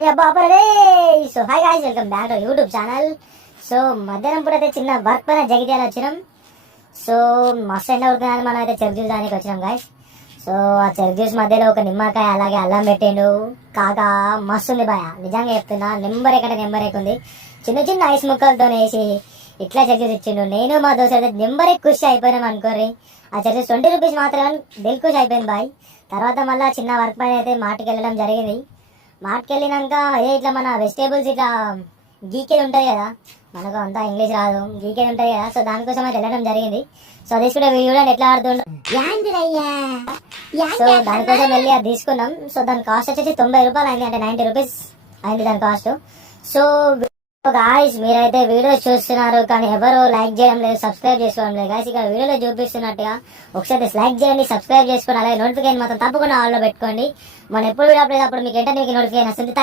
బాబరే. So hi guys, welcome back to YouTube channel. So మధ్యాహ్నం పూట అయితే చిన్న వర్క్ పైన జగిత్యాల వచ్చినాం. సో మస్తు ఎండ కొడుతుందని మనం అయితే చెరుకు జ్యూస్ దానికి వచ్చినాం గాయ్స్. సో ఆ చెరుకు జ్యూస్ మధ్యలో ఒక నిమ్మకాయ అలాగే అల్లం పెట్టిండు కాకా, మస్తు ఉంది బాయ్, నిజంగా చెప్తున్నా. నెంబర్ ఎక్కడ నెంబర్ ఎక్కుంది. చిన్న చిన్న ఐస్ ముక్కలతో వేసి ఇట్లా చెరుకు జ్యూస్ ఇచ్చిండు. నేను మా దోశ అయితే నెంబర్ ఖుషి అయిపోయినాం అనుకోర్రి. ఆ చెరుకు జ్యూస్ 20 రూపీస్ మాత్రం దిల్ ఖుషి అయిపోయింది బాయ్. తర్వాత మళ్ళీ చిన్న వర్క్ పైన అయితే మాటికి వెళ్ళడం జరిగింది. మార్కెళ్ళినాక అదే ఇట్లా మన వెజిటేబుల్స్ ఇట్లా గీకేది ఉంటుంది కదా, మనకు అంతా ఇంగ్లీష్ రాదు, గీకేది ఉంటుంది కదా. సో దానికోసం అయితే వెళ్ళడం జరిగింది. సో అది కూడా వీడియో ఎట్లా ఆడుతుండో, సో దానికోసం వెళ్ళి అది తీసుకున్నాం. సో దాని కాస్ట్ వచ్చేసి 90 రూపాయలు అయింది, అంటే 90 రూపీస్ అయింది దాని కాస్ట్. సో గాయ్స్, మీరైతే వీడియోస్ చూస్తున్నారు కానీ ఎవరు లైక్ చేయడం లేదు, సబ్స్క్రైబ్ చేసుకోవడం లేదు గాయ్స్. ఇక్కడ వీడియోలో చూపిస్తున్నట్టుగా ఒకసారి లైక్ చేయండి, సబ్స్క్రైబ్ చేసుకోండి, అలాగే నోటిఫికేషన్ మాత్రం తప్పకుండా ఆన్లో పెట్టుకోండి. మనం ఎప్పుడు వీడియో అప్పుడు మీకు వెంటనే మీకు నోటిఫికేషన్ వస్తుంది.